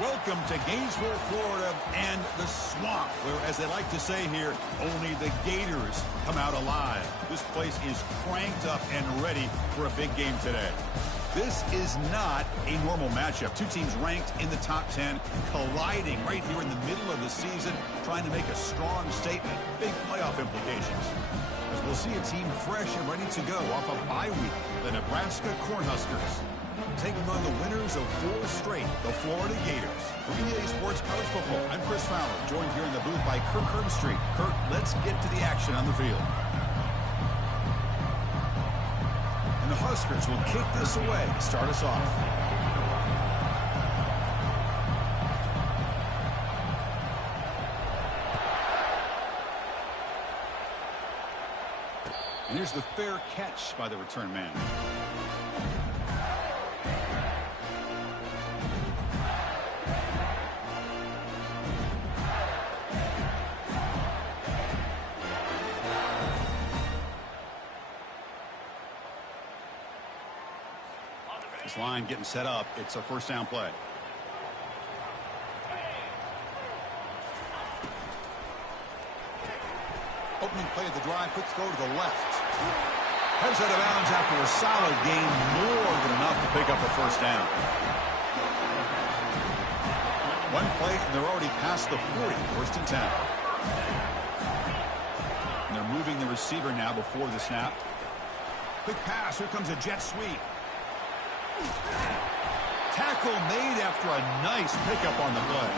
Welcome to Gainesville, Florida, and the swamp, where, as they like to say here, only the Gators come out alive. This place is cranked up and ready for a big game today. This is not a normal matchup. Two teams ranked in the top 10, colliding right here in the middle of the season, trying to make a strong statement, big playoff implications. As we'll see a team fresh and ready to go off a bye week, the Nebraska Cornhuskers, taking on the winners of 4 straight, the Florida Gators. For EA Sports College Football, I'm Chris Fowler, joined here in the booth by Kirk Herbstreit. Kirk, let's get to the action on the field. And the Huskers will kick this away to start us off. And here's the fair catch by the return man. This line getting set up. It's a first down play. Opening play of the drive, quick throw to the left. Heads out of bounds after a solid gain, more than enough to pick up a first down. One play, and they're already past the 40, first and 10. And they're moving the receiver now before the snap. Quick pass, here comes a jet sweep. Tackle made after a nice pickup on the play.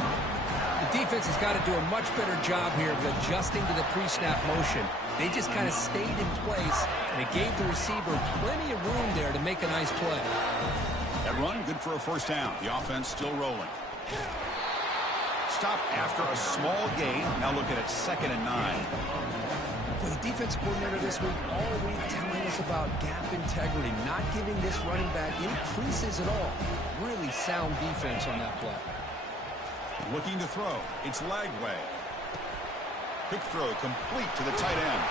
The defense has got to do a much better job here of adjusting to the pre-snap motion. They just kind of stayed in place, and it gave the receiver plenty of room there to make a nice play. That run, good for a first down. The offense still rolling. Stop after a small gain. Now looking at 2nd and 9. Well, the defense coordinator this week all week telling us about gap integrity, not giving this running back any creases at all. Really sound defense on that play. Looking to throw. It's Lagway. Quick throw complete to the tight end.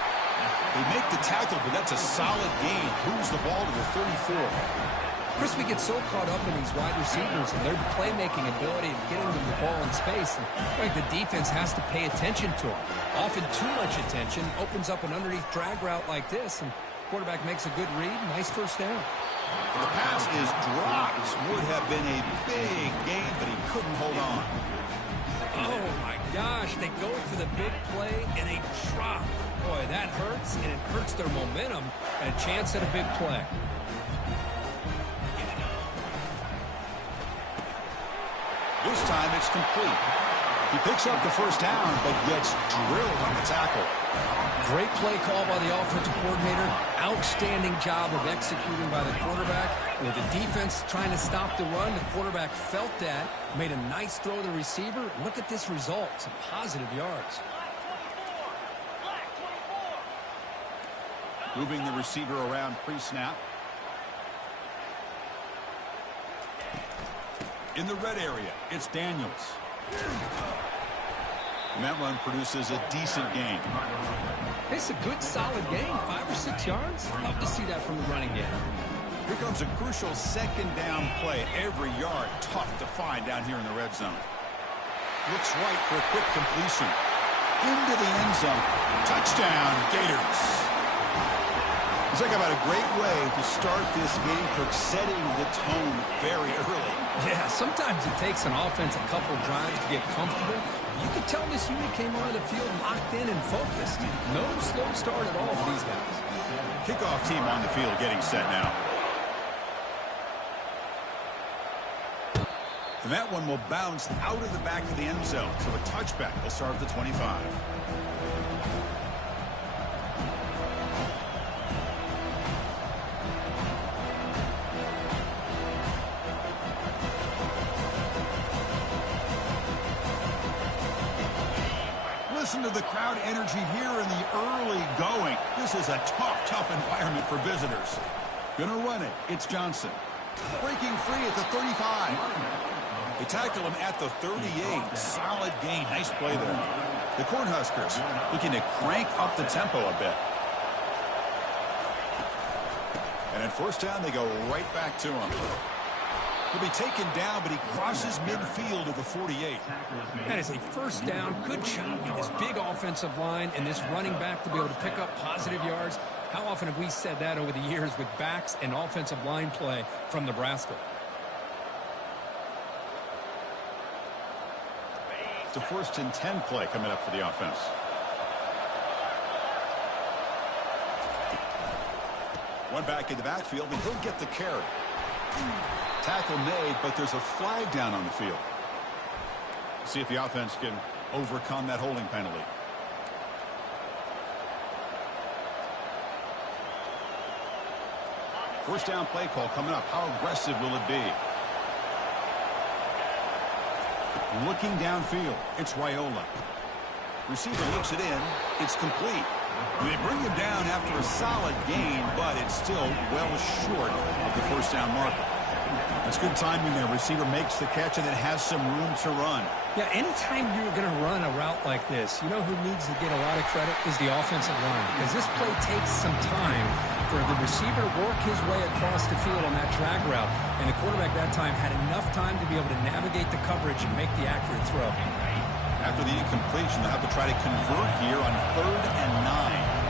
They make the tackle, but that's a solid gain. Moves the ball to the 34. Chris, we get so caught up in these wide receivers and their playmaking ability and getting them the ball in space. And right, the defense has to pay attention to them. Often too much attention opens up an underneath drag route like this, and quarterback makes a good read. Nice first down. And the pass is dropped. Would have been a big gain, but he couldn't hold on. Oh, my gosh. They go for the big play, and they drop. Boy, that hurts, and it hurts their momentum and a chance at a big play. This time it's complete. He picks up the first down, but gets drilled on the tackle. Great play call by the offensive coordinator. Outstanding job of executing by the quarterback. With the defense trying to stop the run, the quarterback felt that, made a nice throw to the receiver. Look at this result. Some positive yards. Moving the receiver around pre-snap. In the red area, it's Daniels. And that run produces a decent gain. It's a good, solid gain, 5 or 6 yards. Love to see that from the running game. Here comes a crucial 2nd down play. Every yard tough to find down here in the red zone. Looks right for a quick completion. Into the end zone. Touchdown, Gators. Talk about a great way to start this game, Kirk, setting the tone very early. Yeah, sometimes it takes an offense a couple drives to get comfortable. You can tell this unit came onto the field locked in and focused. No slow start at all for these guys. Kickoff team on the field getting set now. And that one will bounce out of the back of the end zone. So a touchback will start at the 25. Listen to the crowd energy here in the early going. This is a tough environment for visitors. Gonna run it. It's Johnson. Breaking free at the 35. They tackle him at the 38. Solid gain. Nice play there. The Cornhuskers looking to crank up the tempo a bit. And at first down, they go right back to him. He'll be taken down, but he crosses midfield of the 48. That is a first down. Good job by this big offensive line and this running back to be able to pick up positive yards. How often have we said that over the years with backs and offensive line play from Nebraska? It's a 1st and 10 play coming up for the offense. One back in the backfield, and he'll get the carry. Tackle made, but there's a flag down on the field. See if the offense can overcome that holding penalty. First down play call coming up. How aggressive will it be? Looking downfield, it's Raiola. Receiver looks it in. It's complete. They bring him down after a solid gain, but it's still well short of the first down marker. That's good timing there. Receiver makes the catch and it has some room to run. Yeah, anytime you're going to run a route like this, you know who needs to get a lot of credit is the offensive line. Because this play takes some time for the receiver to work his way across the field on that drag route. And the quarterback that time had enough time to be able to navigate the coverage and make the accurate throw. After the incompletion, they'll have to try to convert here on 3rd and 9.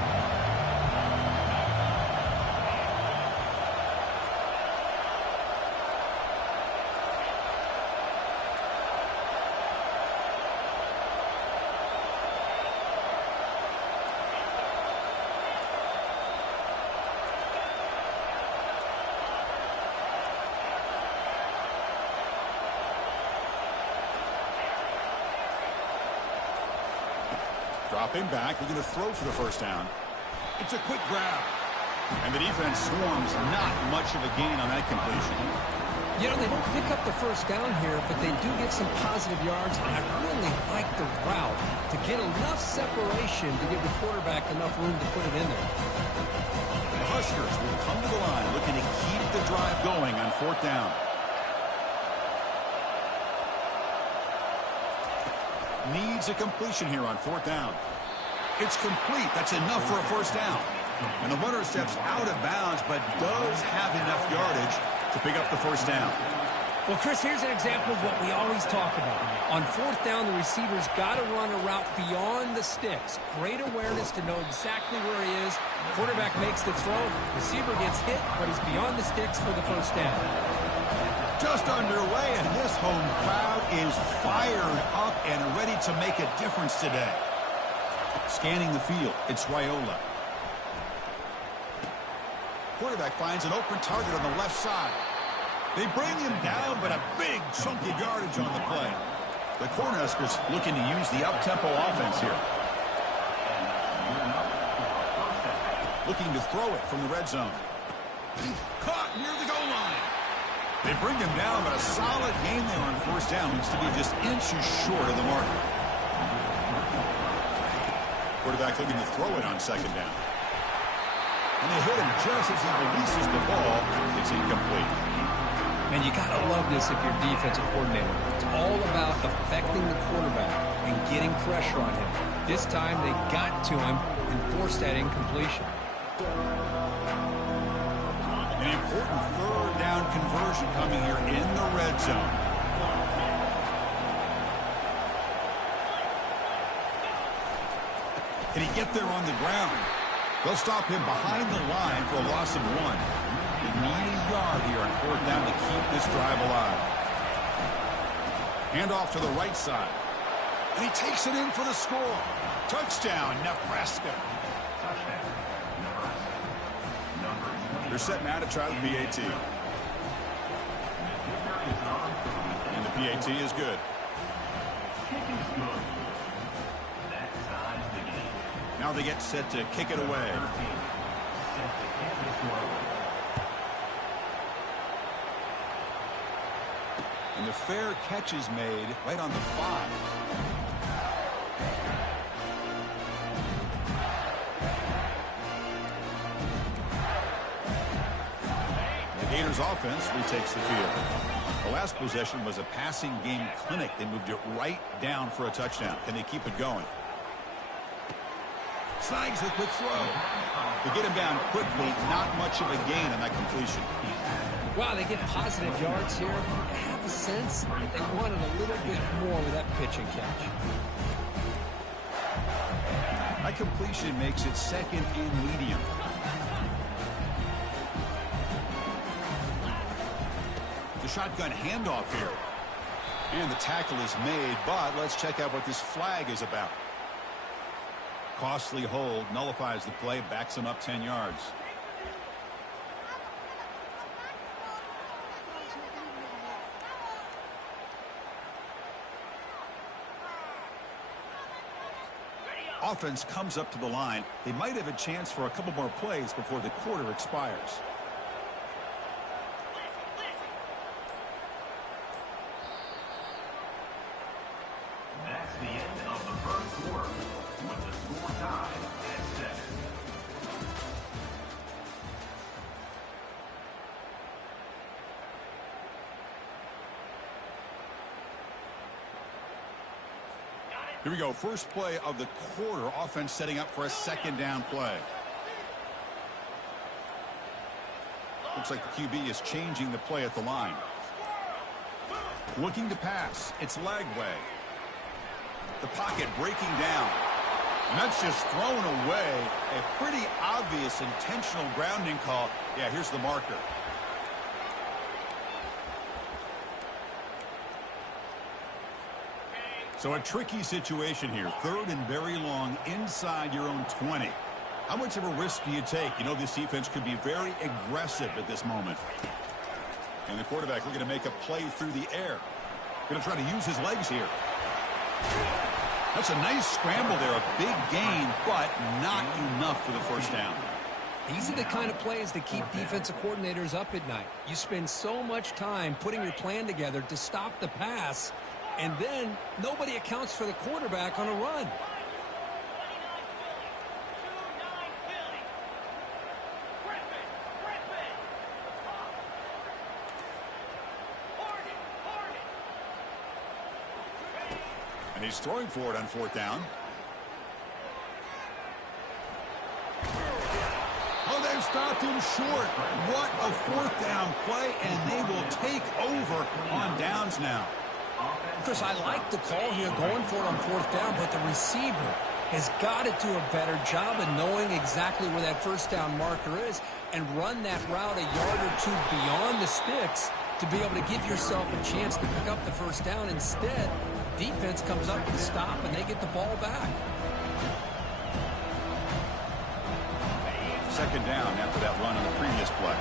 Dropping back, they're going to throw for the first down. It's a quick grab. And the defense swarms, not much of a gain on that completion. You know, they don't pick up the first down here, but they do get some positive yards, and I really like the route to get enough separation to give the quarterback enough room to put it in there. The Huskers will come to the line looking to keep the drive going on 4th down. Needs a completion here on 4th down. It's complete. That's enough for a first down. And the runner steps out of bounds, but does have enough yardage to pick up the first down. Well, Chris, here's an example of what we always talk about. On 4th down, the receiver's got to run a route beyond the sticks. Great awareness to know exactly where he is. Quarterback makes the throw. Receiver gets hit, but he's beyond the sticks for the first down. Just underway, and this home crowd is fired up and ready to make a difference today. Scanning the field, it's Raiola. Quarterback finds an open target on the left side. They bring him down, but a big chunky yardage on the play. The Cornhuskers looking to use the up-tempo offense here. Looking to throw it from the red zone. Caught near the goal line. They bring him down, but a solid gain there on first down. Needs to be just inches short of the mark. Quarterback looking to throw it on 2nd down. And they hit him just as he releases the ball. It's incomplete. Man, you got to love this if you're a defensive coordinator. It's all about affecting the quarterback and getting pressure on him. This time they got to him and forced that incompletion. An important 3rd down conversion coming here in the red zone. Can he get there on the ground? They'll stop him behind the line for a loss of 1. They need a yard here on 4th down to keep this drive alive. Hand off to the right side. And he takes it in for the score. Touchdown, Nebraska. They're set now to try the PAT. And the PAT is good. Now they get set to kick it away. And the fair catch is made right on the 5. The Gators offense retakes the field. The last possession was a passing game clinic. They moved it right down for a touchdown. Can they keep it going? Snags the quick throw. To get him down quickly, not much of a gain on that completion. Wow, they get positive yards here. I have a sense that they wanted a little bit more with that pitch and catch. That completion makes it second and medium. The shotgun handoff here. And the tackle is made, but let's check out what this flag is about. Costly hold, nullifies the play, backs him up 10 yards. Offense comes up to the line. They might have a chance for a couple more plays before the quarter expires. That's the end of the first quarter, with the score tied at 7. Here we go. First play of the quarter. Offense setting up for a second down play. Looks like the QB is changing the play at the line. Looking to pass. It's Lagway. The pocket breaking down. And that's just thrown away. A pretty obvious intentional grounding call. Yeah, here's the marker. So a tricky situation here. Third and very long inside your own 20. How much of a risk do you take? You know this defense could be very aggressive at this moment. And the quarterback looking to make a play through the air. Going to try to use his legs here. That's a nice scramble there. A big gain, but not enough for the first down. These are the kind of plays that keep defensive coordinators up at night. You spend so much time putting your plan together to stop the pass, and then nobody accounts for the quarterback on a run. And he's throwing for it on fourth down. Oh, they've stopped him short. What a fourth down play, and they will take over on downs now. Chris, I like the call here going for it on fourth down, but the receiver has got to do a better job of knowing exactly where that first down marker is and run that route a yard or two beyond the sticks to be able to give yourself a chance to pick up the first down. Instead, defense comes up with a stop, and they get the ball back. Second down after that run on the previous play.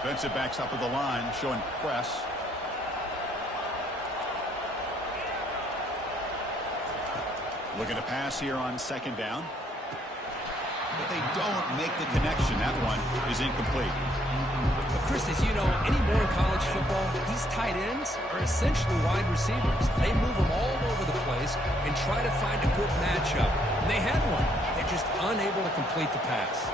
Defensive backs up of the line, showing press. Looking to pass here on second down. But they don't make the connection. That one is incomplete. But Chris, as you know, anymore in college football, these tight ends are essentially wide receivers. They move them all over the place and try to find a good matchup. And they had one. They're just unable to complete the pass.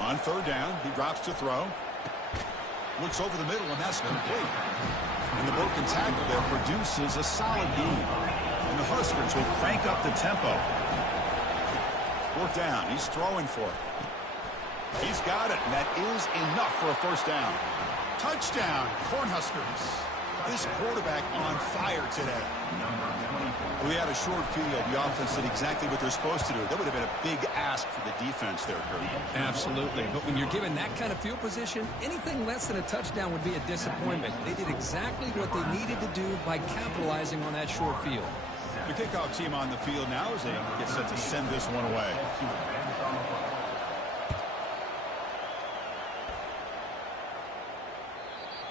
On third down, he drops to throw. Looks over the middle, and that's complete. And the broken tackle there produces a solid gain. And the Huskers will crank up the tempo. Fourth down, he's throwing for it. He's got it, and that is enough for a first down. Touchdown, Cornhuskers. This quarterback on fire today. We had a short field. The offense did exactly what they're supposed to do. That would have been a big ask for the defense there, Kurt. Absolutely. But when you're given that kind of field position, anything less than a touchdown would be a disappointment. They did exactly what they needed to do by capitalizing on that short field. The kickoff team on the field now as they get set to send this one away.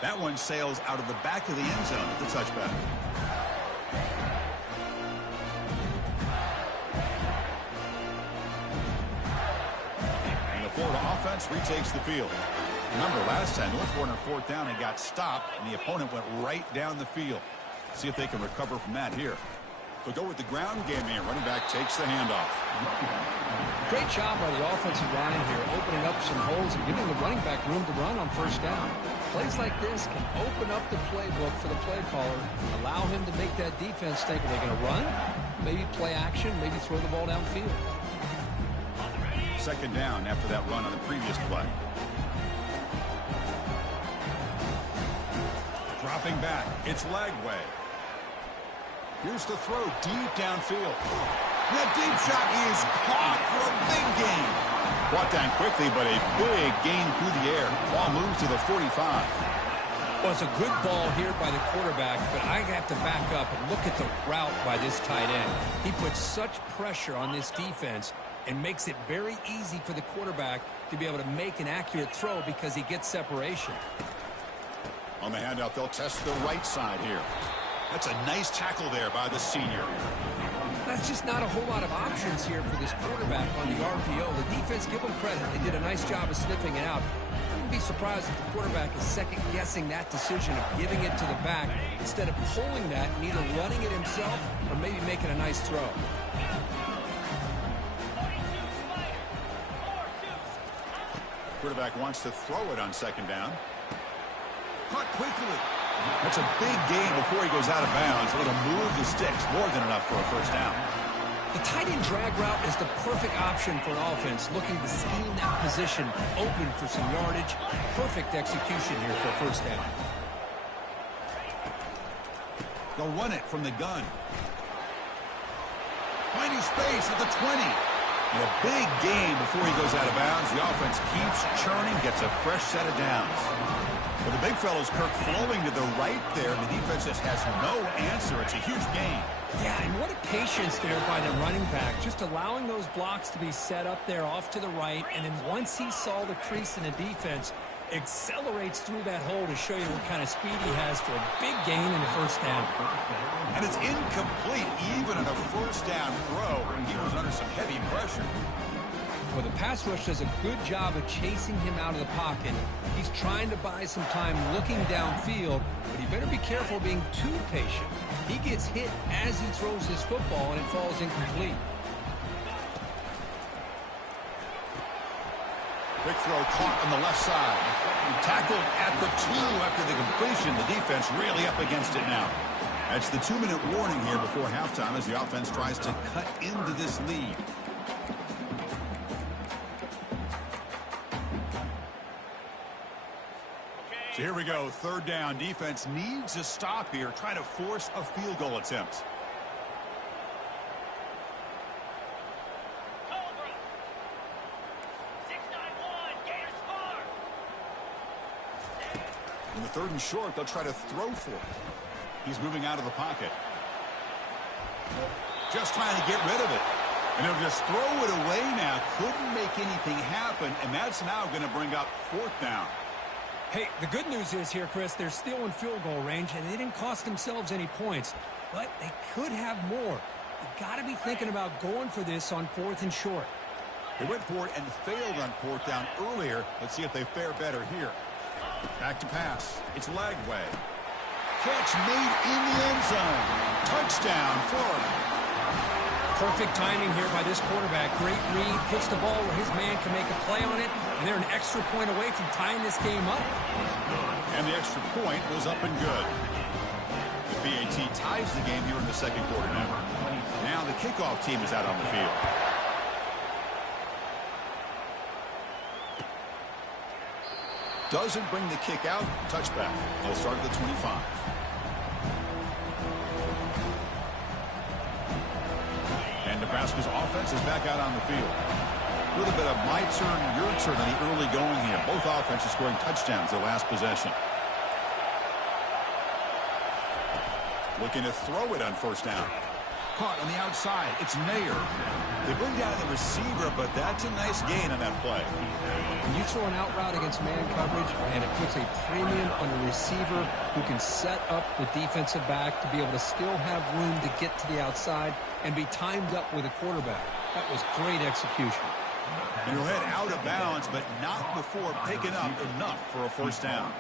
That one sails out of the back of the end zone at the touchback. And the Florida offense retakes the field. Remember, last time, Northport on fourth down and got stopped, and the opponent went right down the field. See if they can recover from that here. They'll go with the ground game here. Running back takes the handoff. Great job by the offensive line here, opening up some holes and giving the running back room to run on first down. Plays like this can open up the playbook for the play caller, allow him to make that defense think, are they going to run? Maybe play action, maybe throw the ball downfield. Second down after that run on the previous play. Dropping back, it's Lagway. Here's the throw deep downfield. That deep shot is caught for a big gain. Brought down quickly, but a big gain through the air. Ball moves to the 45. Well, it's a good ball here by the quarterback, but I have to back up and look at the route by this tight end. He puts such pressure on this defense and makes it very easy for the quarterback to be able to make an accurate throw because he gets separation. On the handout, they'll test the right side here. That's a nice tackle there by the senior. That's just not a whole lot of options here for this quarterback on the RPO. The defense, give them credit. They did a nice job of sniffing it out. I wouldn't be surprised if the quarterback is second-guessing that decision of giving it to the back instead of pulling that and either running it himself or maybe making a nice throw. Quarterback wants to throw it on second down. Caught quickly. That's a big gain before he goes out of bounds. It'll move the sticks, more than enough for a first down. The tight end drag route is the perfect option for an offense looking to scheme that position open for some yardage. Perfect execution here for a first down. They'll run it from the gun. Finding space at the 20. And a big gain before he goes out of bounds. The offense keeps churning, gets a fresh set of downs. But the big fellow's Kirk flowing to the right there. The defense just has no answer. It's a huge gain. Yeah, and what a patience there by the running back. Just allowing those blocks to be set up there off to the right. And then once he saw the crease in the defense, accelerates through that hole to show you what kind of speed he has for a big gain in the first down. And it's incomplete even in a first down throw. He was under some heavy pressure. Well, the pass rush does a good job of chasing him out of the pocket. He's trying to buy some time looking downfield, but he better be careful being too patient. He gets hit as he throws this football, and it falls incomplete. Quick throw caught on the left side. Tackled at the 2 after the completion. The defense really up against it now. That's the 2-minute warning here before halftime as the offense tries to cut into this lead. So here we go, third down. Defense needs a stop here, trying to force a field goal attempt. In the third and short, they'll try to throw for it. He's moving out of the pocket. Just trying to get rid of it. And they'll just throw it away now. Couldn't make anything happen, and that's now going to bring up fourth down. Hey, the good news is here, Chris, they're still in field goal range, and they didn't cost themselves any points. But they could have more. You've got to be thinking about going for this on fourth and short. They went for it and failed on fourth down earlier. Let's see if they fare better here. Back to pass. It's Lagway. Catch made in the end zone. Touchdown, Florida. Perfect timing here by this quarterback. Great read, puts the ball where his man can make a play on it, and they're an extra point away from tying this game up. And the extra point was up and good. The BAT ties the game here in the second quarter now. Now the kickoff team is out on the field. Doesn't bring the kick out. Touchback. They'll start at the 25. And Nebraska's offense is back out on the field. A little bit of my turn, your turn in the early going here. Both offenses scoring touchdowns their last possession. Looking to throw it on first down. Caught on the outside. It's Mayer. They bring down the receiver, but that's a nice gain on that play. When you throw an out route against man coverage, and it puts a premium on a receiver who can set up the defensive back to be able to still have room to get to the outside and be timed up with a quarterback. That was great execution. And he'll head out of bounds, but not before picking up enough for a first down.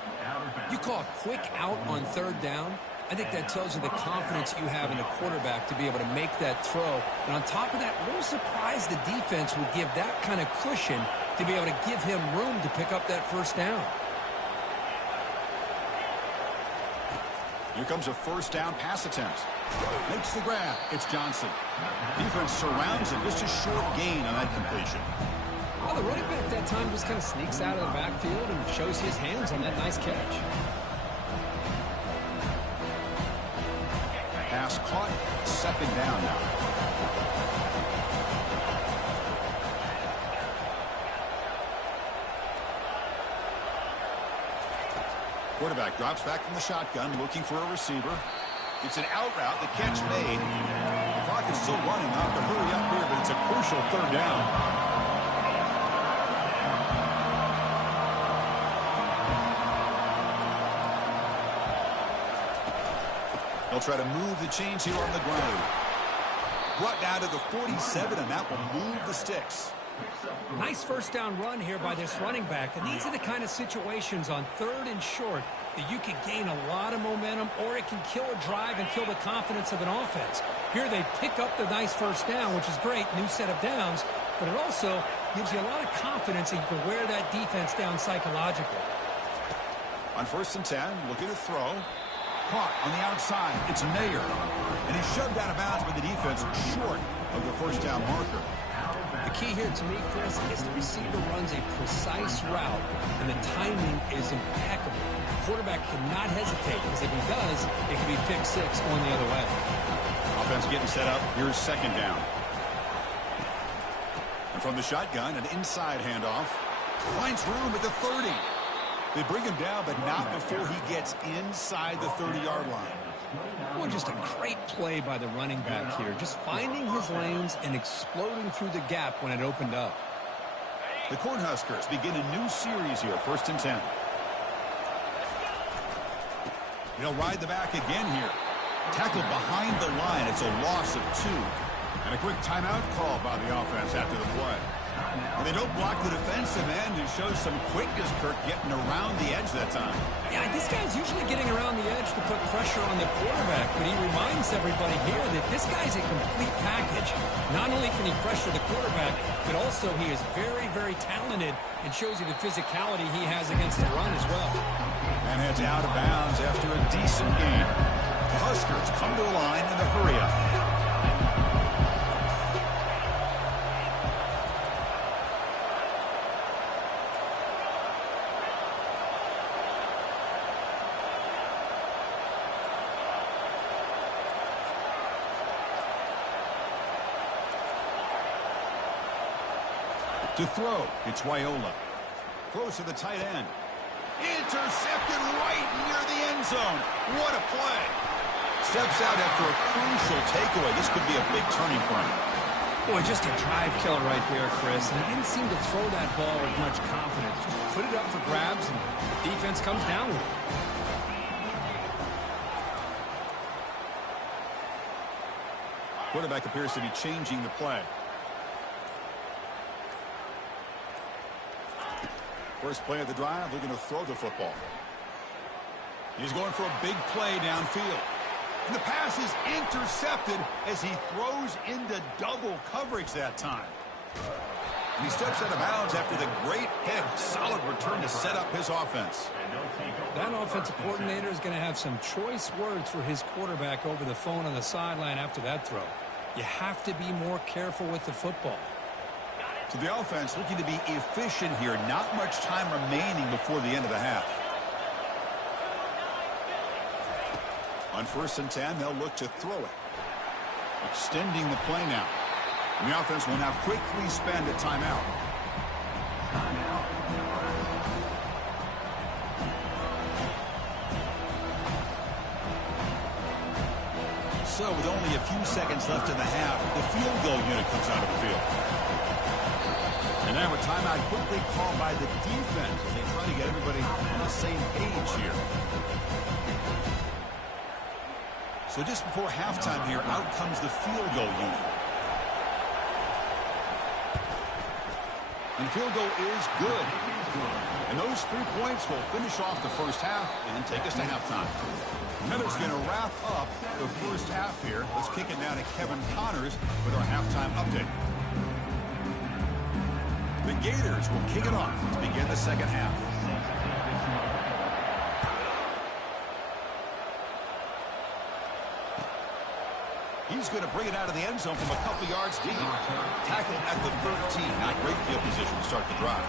You call a quick out on third down. I think that tells you the confidence you have in the quarterback to be able to make that throw. And on top of that, a little surprised the defense would give that kind of cushion to be able to give him room to pick up that first down. Here comes a first down pass attempt. Makes the grab. It's Johnson. Defense surrounds him. Just a short gain on that completion. Well, the running back that time just kind of sneaks out of the backfield and shows his hands on that nice catch. Pass caught. Second down now. Quarterback drops back from the shotgun, looking for a receiver. It's an out route. The catch made. The clock is still running. Not to hurry up here, but it's a crucial third down. They'll try to move the chains here on the ground. Brought down to the 47, and that will move the sticks. Nice first down run here by this running back. And these are the kind of situations on third and short that you can gain a lot of momentum, or it can kill a drive and kill the confidence of an offense. Here they pick up the nice first down, which is great, new set of downs, but it also gives you a lot of confidence that you can wear that defense down psychologically. On 1st and 10, looking to throw. Caught on the outside. It's Ncaa. And he's shoved out of bounds by the defense short of the first down marker. The key here to me, Chris, is the receiver runs a precise route, and the timing is impeccable. The quarterback cannot hesitate, because if he does, it could be pick six going the other way. Offense getting set up. Here's second down. And from the shotgun, an inside handoff. Finds room at the 30. They bring him down, but not before he gets inside the 30-yard line. Well, just a great play by the running back here. Just finding his lanes and exploding through the gap when it opened up. The Cornhuskers begin a new series here, 1st and 10. They'll ride the back again here. Tackled behind the line. It's a loss of 2. And a quick timeout call by the offense after the play. And they don't block the defensive end, who shows some quickness, Kirk, getting around the edge that time. Yeah, this guy's usually getting around the edge to put pressure on the quarterback, but he reminds everybody here that this guy's a complete package. Not only can he pressure the quarterback, but also he is very, very talented and shows you the physicality he has against the run as well. And heads out of bounds after a decent game. The Huskers come to the line in a hurry-up. To throw, it's Wyola. Throws to the tight end. Intercepted right near the end zone. What a play. Steps out after a crucial takeaway. This could be a big turning point. Boy, just a drive killer right there, Chris. And he didn't seem to throw that ball with much confidence. Just put it up for grabs, and the defense comes down with it. Quarterback appears to be changing the play. First play of the drive, looking to throw the football. He's going for a big play downfield. And the pass is intercepted as he throws into double coverage that time. And he steps out of bounds after the great hit. Solid return to set up his offense. That offensive coordinator is going to have some choice words for his quarterback over the phone on the sideline after that throw. You have to be more careful with the football. So the offense looking to be efficient here. Not much time remaining before the end of the half. On 1st and 10, they'll look to throw it. Extending the play now. And the offense will now quickly spend a timeout. So with only a few seconds left in the half, the field goal unit comes out of the field. And now a timeout quickly called by the defense as they try to get everybody on the same page here. So just before halftime here, out comes the field goal unit. And the field goal is good. And those 3 points will finish off the first half and take us to halftime. Miller's going to wrap up the first half here. Let's kick it down to Kevin Connors with our halftime update. The Gators will kick it off to begin the second half. He's going to bring it out of the end zone from a couple yards deep. Tackled at the 13. Not great field position to start the drive.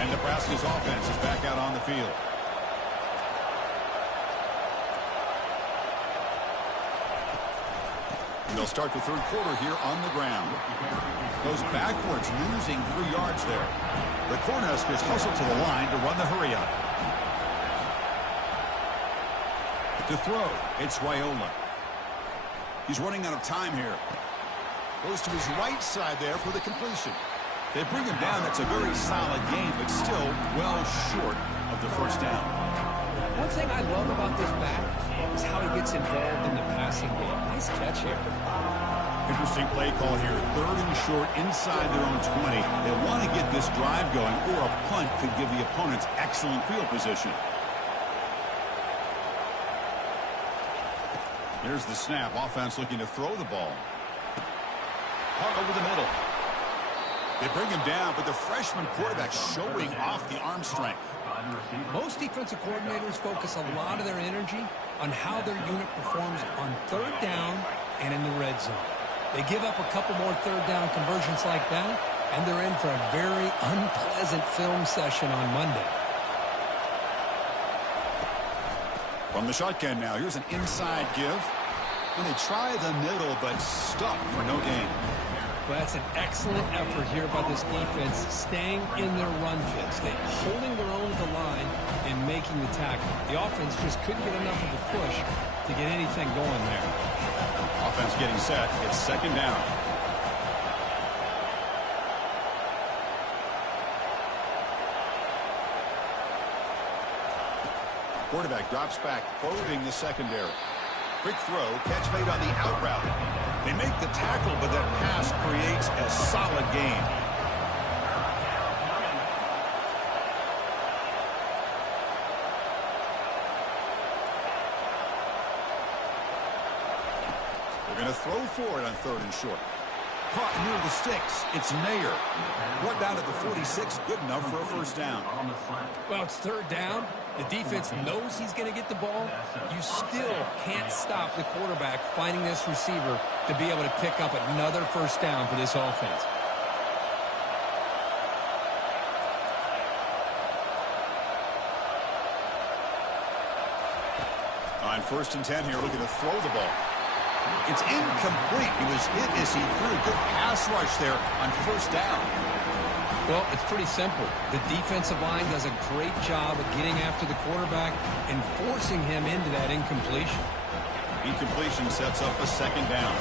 And Nebraska's offense is back out on the field. They'll start the third quarter here on the ground. Goes backwards, losing 3 yards there. The Cornhuskers hustle to the line to run the hurry up. To throw, it's Raiola. He's running out of time here. Goes to his right side there for the completion. They bring him down. That's a very solid game, but still well short of the first down. One thing I love about this back is how he gets involved in the passing game. Nice catch here. Interesting play call here. 3rd and short inside their own 20. They want to get this drive going, or a punt could give the opponents excellent field position. Here's the snap. Offense looking to throw the ball. Caught over the middle. They bring him down, but the freshman quarterback showing off the arm strength. Most defensive coordinators focus a lot of their energy on how their unit performs on 3rd down and in the red zone. They give up a couple more 3rd down conversions like that, and they're in for a very unpleasant film session on Monday. From the shotgun now, here's an inside give. And they try the middle, but stuck for no gain. Well, that's an excellent effort here by this defense, staying in their run fit, holding their own at the line and making the tackle. The offense just couldn't get enough of a push to get anything going there. Offense getting set. It's second down. Quarterback drops back, probing the secondary. Quick throw, catch made on the out route. They make the tackle, but that pass creates a solid gain. They're going to throw for it on 3rd and short. Caught near the sticks. It's Mayer. Brought down at the 46. Good enough for a first down. Well, it's 3rd down. The defense knows he's going to get the ball. You still can't stop the quarterback finding this receiver to be able to pick up another first down for this offense. On 1st and 10 here, looking to throw the ball. It's incomplete. He was hit as he threw. Good pass rush there on 1st down. Well, it's pretty simple. The defensive line does a great job of getting after the quarterback and forcing him into that incompletion. Incompletion sets up a second down.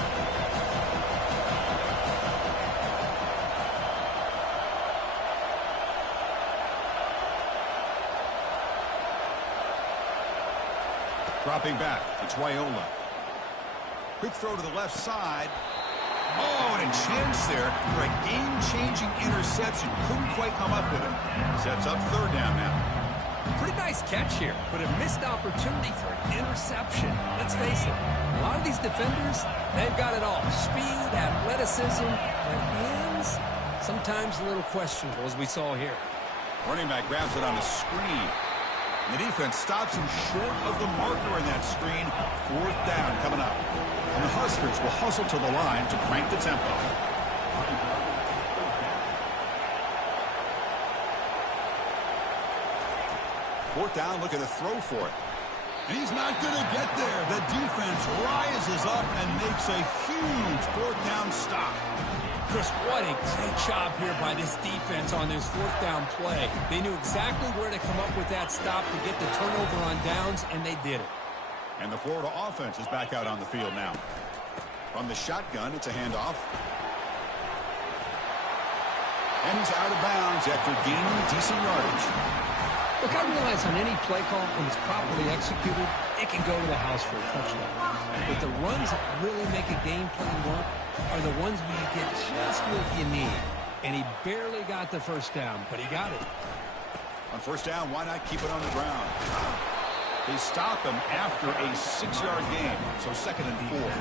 Dropping back, it's Raiola. Quick throw to the left side. Oh, and a chance there for a game-changing interception. Couldn't quite come up with it. Sets up 3rd down now. Pretty nice catch here, but a missed opportunity for an interception. Let's face it, a lot of these defenders, they've got it all. Speed, athleticism, their hands, sometimes a little questionable, as we saw here. Running back grabs it on the screen. And the defense stops him short of the marker in that screen. 4th down coming up. And the Huskers will hustle to the line to crank the tempo. 4th down, look at the throw for it. And he's not going to get there. The defense rises up and makes a huge 4th down stop. Chris, what a great job here by this defense on this 4th down play. They knew exactly where to come up with that stop to get the turnover on downs, and they did it. And the Florida offense is back out on the field now. From the shotgun, it's a handoff. And he's out of bounds after gaining decent yardage. Look, I realize on any play call, when it's properly executed, it can go to the house for a touchdown. But the runs that really make a game plan work are the ones where you get just what you need. And he barely got the first down, but he got it. On first down, why not keep it on the ground? They stop him after a 6-yard gain, so 2nd and 4.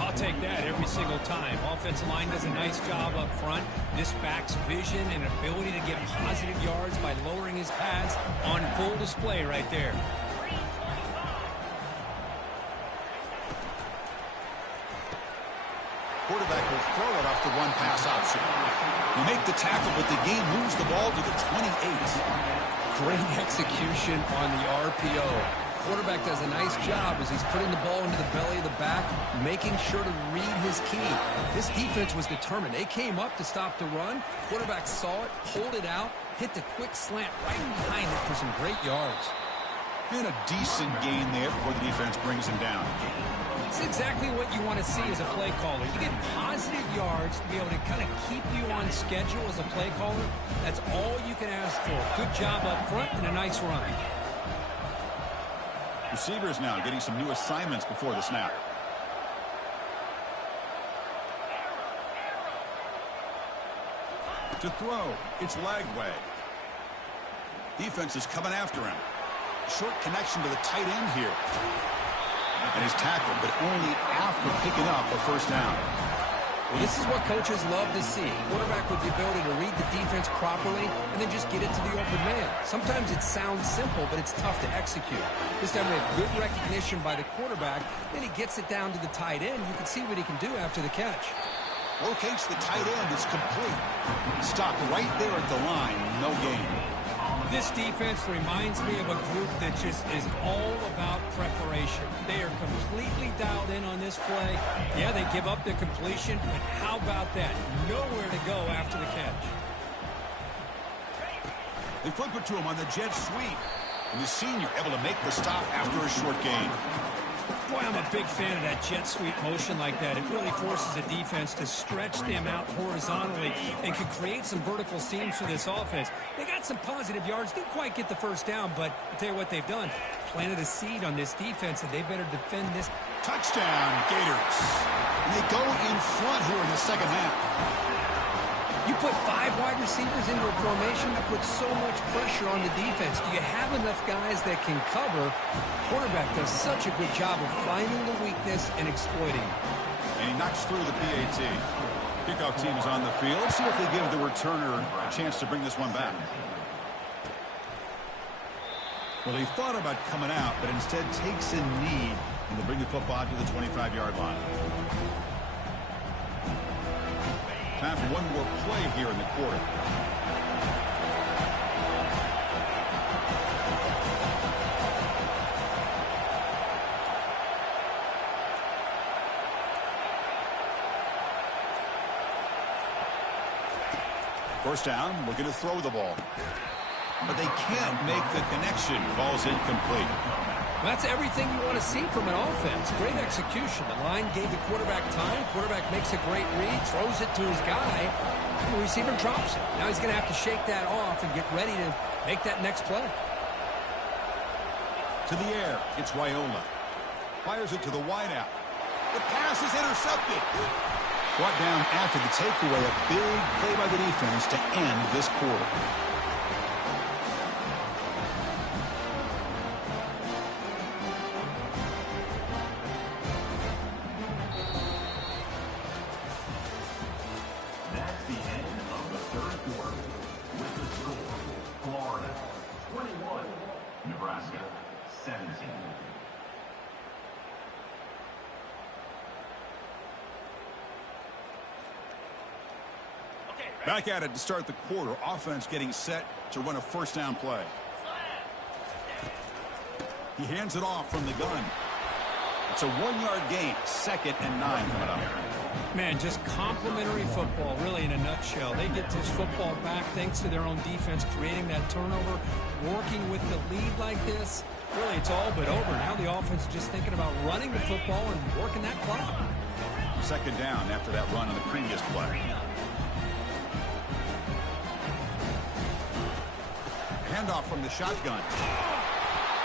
I'll take that every single time. Offensive line does a nice job up front. This back's vision and ability to get positive yards by lowering his pads on full display right there. Quarterback will throw it off the run-pass option. They make the tackle, but the game moves the ball to the 28. Great execution on the RPO. Quarterback does a nice job as he's putting the ball into the belly of the back, making sure to read his key. This defense was determined. They came up to stop the run. Quarterback saw it, pulled it out, hit the quick slant right behind it for some great yards. And a decent gain there before the defense brings him down. It's exactly what you want to see as a play caller. You get positive yards to be able to kind of keep you on schedule as a play caller. That's all you can ask for. Good job up front and a nice run. Receivers now getting some new assignments before the snap. To throw, it's Lagway. Defense is coming after him. Short connection to the tight end here. And he's tackled, but only after picking up a first down. Well, this is what coaches love to see. Quarterback with the ability to read the defense properly and then just get it to the open man. Sometimes it sounds simple, but it's tough to execute. This time we have good recognition by the quarterback. Then he gets it down to the tight end. You can see what he can do after the catch. Locates the tight end. It's complete. Stopped right there at the line. No gain. This defense reminds me of a group that just is all about preparation. They are completely dialed in on this play. Yeah, they give up the completion, but how about that? Nowhere to go after the catch. They flip it to him on the jet sweep. And the senior able to make the stop after a short gain. Boy, I'm a big fan of that jet sweep motion like that. It really forces a defense to stretch them out horizontally and can create some vertical seams for this offense. They got some positive yards. Didn't quite get the first down, but I'll tell you what they've done. Planted a seed on this defense, and they better defend this. Touchdown, Gators. And they go in front here in the second half. You put 5 wide receivers into a formation that puts so much pressure on the defense. Do you have enough guys that can cover? Quarterback does such a good job of finding the weakness and exploiting it. And he knocks through the PAT. Kickoff team is on the field. See if they give the returner a chance to bring this one back. Well, they thought about coming out, but instead takes a knee, and they'll bring the football to the 25-yard line. Time for one more play here in the quarter. First down, looking to throw the ball. But they can't make the connection. Ball's incomplete. That's everything you want to see from an offense. Great execution. The line gave the quarterback time. Quarterback makes a great read, throws it to his guy, and the receiver drops it. Now he's going to have to shake that off and get ready to make that next play. To the air, it's Raiola. Fires it to the wideout. The pass is intercepted. Brought down after the takeaway. A big play by the defense to end this quarter. Back at it to start the quarter. Offense getting set to run a first down play. He hands it off from the gun. It's a 1-yard gain. 2nd and 9 coming up. Man, just complimentary football, really, in a nutshell. They get this football back thanks to their own defense, creating that turnover, working with the lead like this. Really, it's all but over. Now the offense is just thinking about running the football and working that clock. 2nd down after that run on the previous play. Handoff from the shotgun.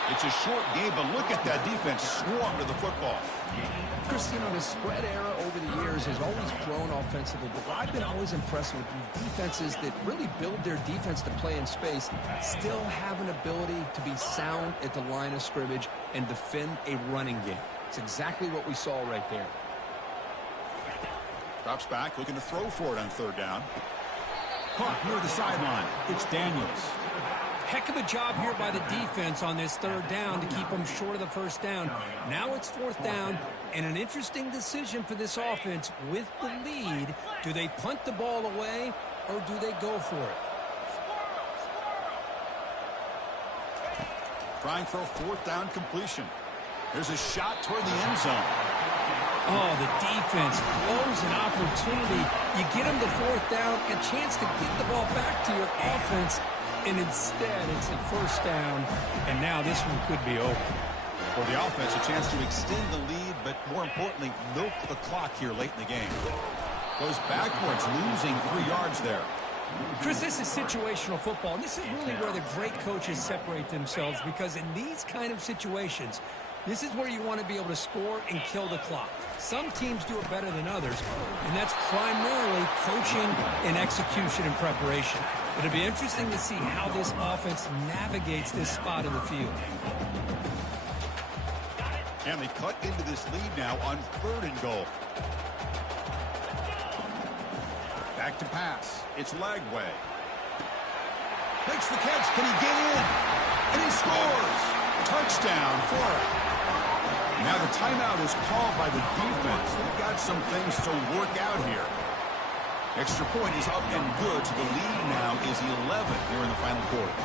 It's a short game, but look at that defense swarm to the football. Chris, you know, the spread era over the years has always grown offensively, but what I've been always impressed with defenses that really build their defense to play in space still have an ability to be sound at the line of scrimmage and defend a running game. It's exactly what we saw right there. Drops back, looking to throw for it on third down. Caught near the sideline. It's Daniels. Heck of a job here by the defense on this third down to keep them short of the first down. Now it's fourth down, and an interesting decision for this offense with the lead. Do they punt the ball away, or do they go for it? Trying for a fourth down completion. There's a shot toward the end zone. Oh, the defense blows an opportunity. You get them to fourth down, a chance to get the ball back to your offense, and instead it's a first down, and now this one could be over. For the offense, a chance to extend the lead, but more importantly, milk the clock here late in the game. Goes backwards, losing 3 yards there. Chris, this is situational football, and this is really where the great coaches separate themselves, because in these kind of situations, this is where you want to be able to score and kill the clock. Some teams do it better than others, and that's primarily coaching and execution and preparation. It'll be interesting to see how this offense navigates this spot in the field. And they cut into this lead now on 3rd and goal. Back to pass. It's Lagway. Makes the catch. Can he get in? And he scores. Touchdown, Florida. Now the timeout is called by the defense. They've got some things to work out here. Extra point is up and good. So the lead now is 11 here in the final quarter.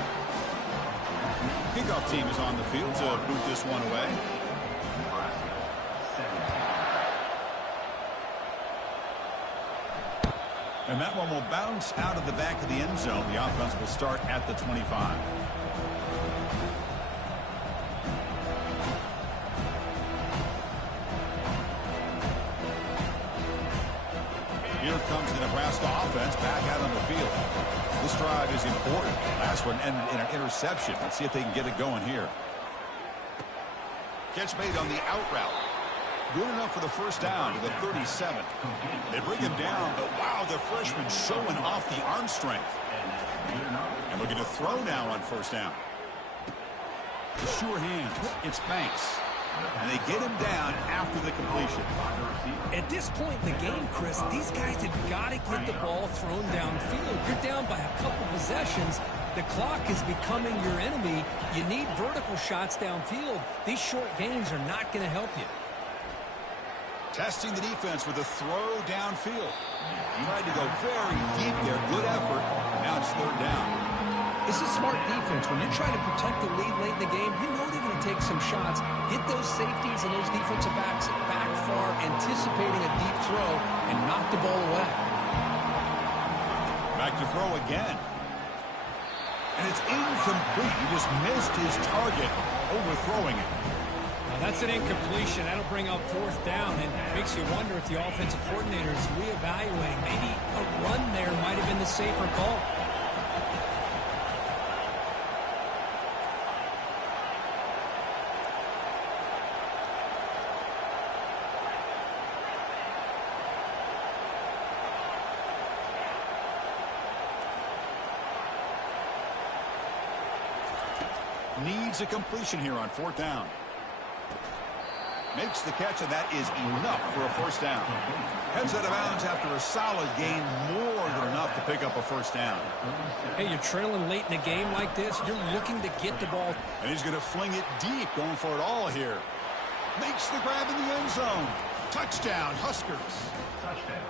Kickoff team is on the field to boot this one away. And that one will bounce out of the back of the end zone. The offense will start at the 25. Here comes the Nebraska offense back out on the field. This drive is important. Last one ended in an interception. Let's see if they can get it going here. Catch made on the out route. Good enough for the first down to the 37. They bring him down, but wow, the freshman showing off the arm strength. And looking to throw now on first down. Sure hands. It's Banks. And they get him down after the completion. At this point in the game, Chris, these guys have got to get the ball thrown downfield. You're down by a couple possessions. The clock is becoming your enemy. You need vertical shots downfield. These short gains are not going to help you. Testing the defense with a throw downfield. Tried to go very deep there. Good effort. Now it's third down. This is smart defense. When you're trying to protect the lead late in the game, you know they're going to take some shots, get those safeties and those defensive backs back far, anticipating a deep throw, and knock the ball away. Back to throw again. And it's incomplete. He just missed his target, overthrowing it. Now that's an incompletion. That'll bring up fourth down, and makes you wonder if the offensive coordinator is reevaluating. Maybe a run there might have been the safer call. Needs a completion here on fourth down. Makes the catch, and that is enough for a first down. Heads out of bounds after a solid gain, more than enough to pick up a first down. Hey, you're trailing late in a game like this. You're looking to get the ball. And he's going to fling it deep, going for it all here. Makes the grab in the end zone. Touchdown, Huskers. Touchdown,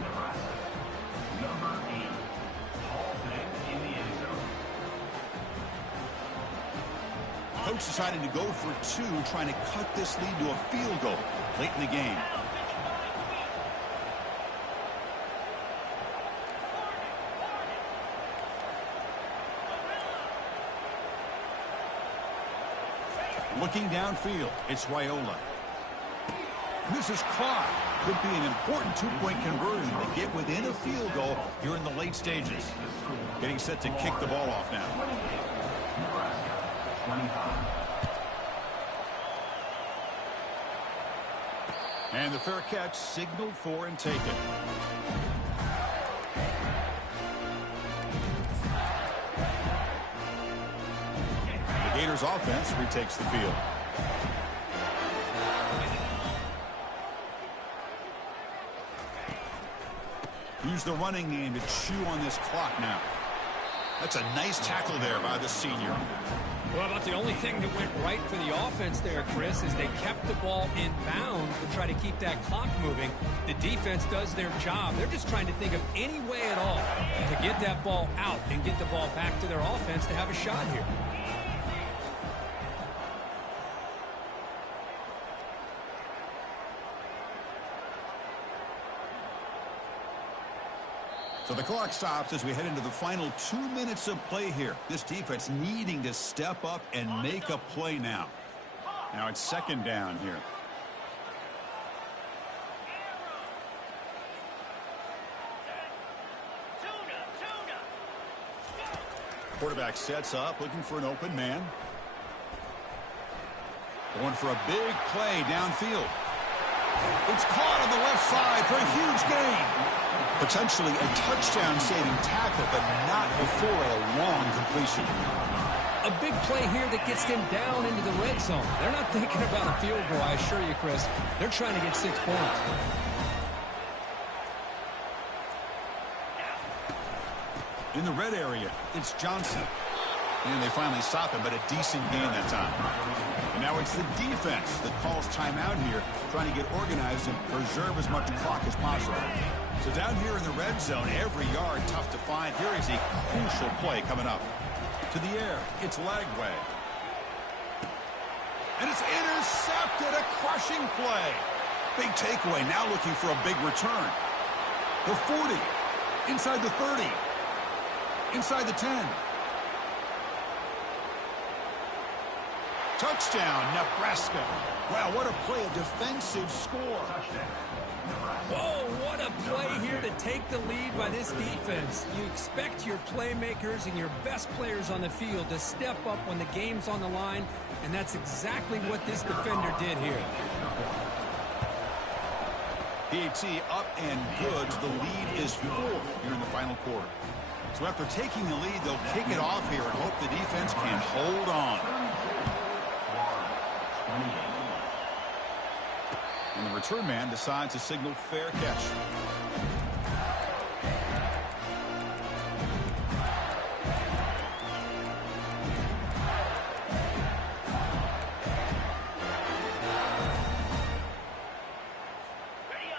Nebraska. Number 8, Halton in the end zone. Coach deciding to go for 2, trying to cut this lead to a field goal late in the game. Looking downfield, it's Raiola. This is caught. Could be an important 2-point conversion to get within a field goal here in the late stages. Getting set to kick the ball off now. Nebraska, 25. And the fair catch signaled for and taken. The Gators offense retakes the field. Use the running game to chew on this clock now. That's a nice tackle there by the senior. Well, about the only thing that went right for the offense there, Chris, is they kept the ball in bounds to try to keep that clock moving. The defense does their job. They're just trying to think of any way at all to get that ball out and get the ball back to their offense to have a shot here. So the clock stops as we head into the final 2 minutes of play here. This defense needing to step up and make a play now. Now it's second down here. Quarterback sets up, looking for an open man. Going for a big play downfield. It's caught on the left side for a huge gain. Potentially a touchdown-saving tackle, but not before a long completion. A big play here that gets them down into the red zone. They're not thinking about a field goal, I assure you, Chris. They're trying to get 6 points. In the red area, it's Johnson. And they finally stop him, but a decent gain that time. And now it's the defense that calls timeout here, trying to get organized and preserve as much clock as possible. So down here in the red zone, every yard tough to find. Here is a crucial play coming up. To the air, it's Lagway. And it's intercepted, a crushing play. Big takeaway, now looking for a big return. The 40, inside the 30, inside the 10. Touchdown, Nebraska. Wow, what a play, a defensive score. Whoa, what a play here to take the lead by this defense. You expect your playmakers and your best players on the field to step up when the game's on the line, and that's exactly what this defender did here. PAT up and good. The lead is 4 here in the final quarter. So after taking the lead, they'll kick it off here and hope the defense can hold on. And the return man decides to signal fair catch.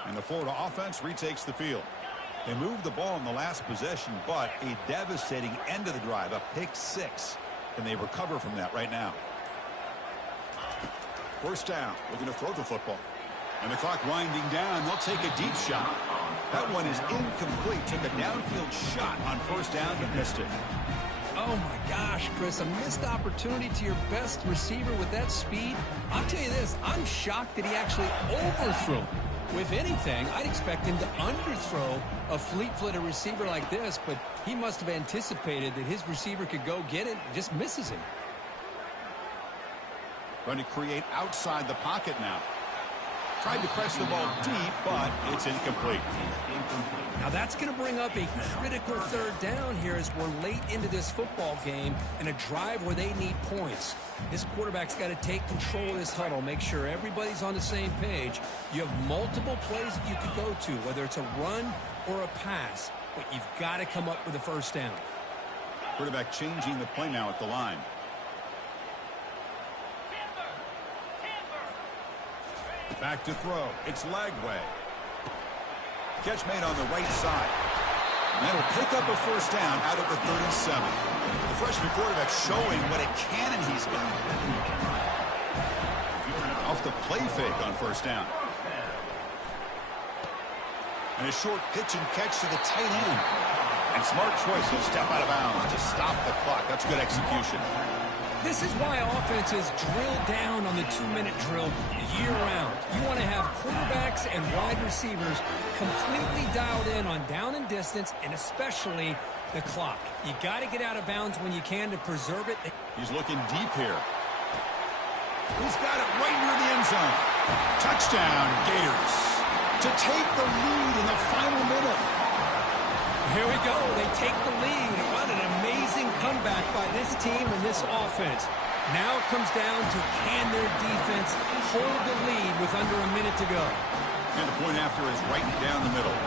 And the Florida offense retakes the field. They moved the ball in the last possession, but a devastating end of the drive, a pick 6. And they recover from that right now. First down, looking to throw the football. And the clock winding down, they'll take a deep shot. That one is incomplete. Took a downfield shot on first down, but missed it. Oh, my gosh, Chris, a missed opportunity to your best receiver with that speed. I'll tell you this, I'm shocked that he actually overthrew. If anything, I'd expect him to underthrow a fleet-footed receiver like this, but he must have anticipated that his receiver could go get it, just misses him. Trying to create outside the pocket now. Tried to press the ball deep, but it's incomplete. Now that's going to bring up a critical third down here as we're late into this football game and a drive where they need points. This quarterback's got to take control of this huddle, make sure everybody's on the same page. You have multiple plays that you could go to, whether it's a run or a pass, but you've got to come up with a first down. Quarterback changing the play now at the line. Back to throw. It's Lagway. Catch made on the right side. And that'll pick up a first down out of the 37. The freshman quarterback showing what a cannon he's got. Off the play fake on first down. And a short pitch and catch to the tight end. And smart choice, he'll step out of bounds to stop the clock. That's good execution. This is why offenses drill down on the 2-minute drill year-round. You want to have quarterbacks and wide receivers completely dialed in on down and distance, and especially the clock. You got to get out of bounds when you can to preserve it. He's looking deep here. He's got it right near the end zone. Touchdown, Gators. To take the lead in the final minute. Here we go. They take the lead. What an amazing comeback by this team and this offense. Now it comes down to can their defense hold the lead with under a minute to go. And the point after is right down the middle.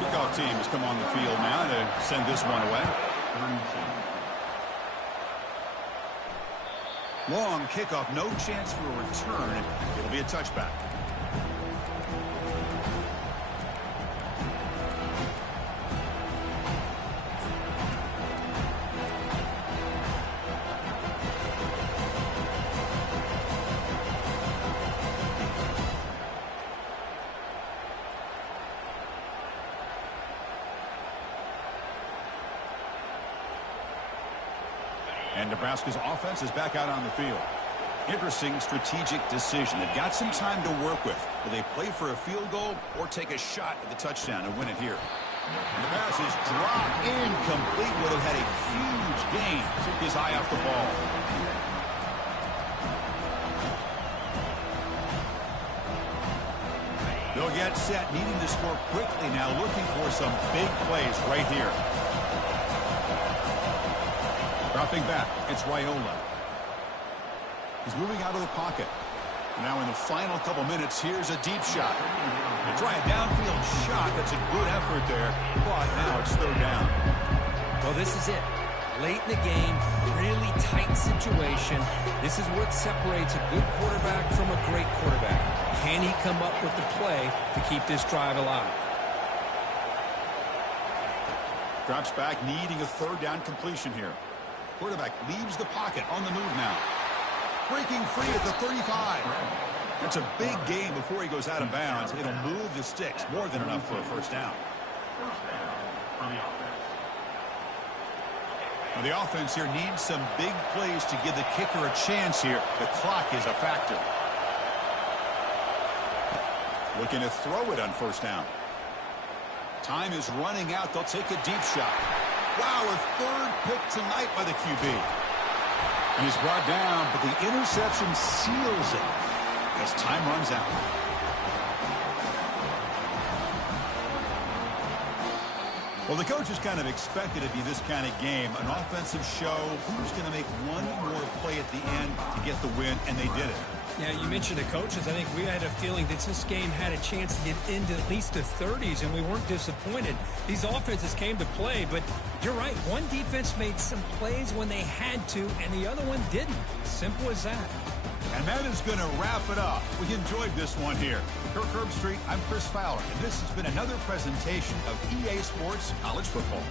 Kickoff team has come on the field now to send this one away. Long kickoff, no chance for a return. It'll be a touchback. And Nebraska's offense is back out on the field. Interesting strategic decision. They've got some time to work with. Will they play for a field goal or take a shot at the touchdown and win it here? And the pass is dropped incomplete. Would have had a huge gain. Took his eye off the ball. They'll get set, needing to score quickly now, looking for some big plays right here. Dropping back, it's Raiola. He's moving out of the pocket. Now in the final couple minutes, here's a deep shot. They try a downfield shot. That's a good effort there, but now it's third down. Well, this is it. Late in the game, really tight situation. This is what separates a good quarterback from a great quarterback. Can he come up with the play to keep this drive alive? Drops back, needing a third down completion here. Quarterback leaves the pocket on the move now. Breaking free at the 35. That's a big gain before he goes out of bounds. It'll move the sticks. More than enough for a first down. Now the offense here needs some big plays to give the kicker a chance here. The clock is a factor. Looking to throw it on first down. Time is running out. They'll take a deep shot. Wow, a third pick tonight by the QB. And he's brought down, but the interception seals it as time runs out. Well, the coaches kind of expected it to be this kind of game, an offensive show. Who's going to make one more play at the end to get the win, and they did it. Yeah, you mentioned the coaches. I think we had a feeling that this game had a chance to get into at least the 30s, and we weren't disappointed. These offenses came to play, but you're right. One defense made some plays when they had to, and the other one didn't. Simple as that. And that is going to wrap it up. We enjoyed this one here. Kirk Herbstreit, I'm Chris Fowler, and this has been another presentation of EA Sports College Football.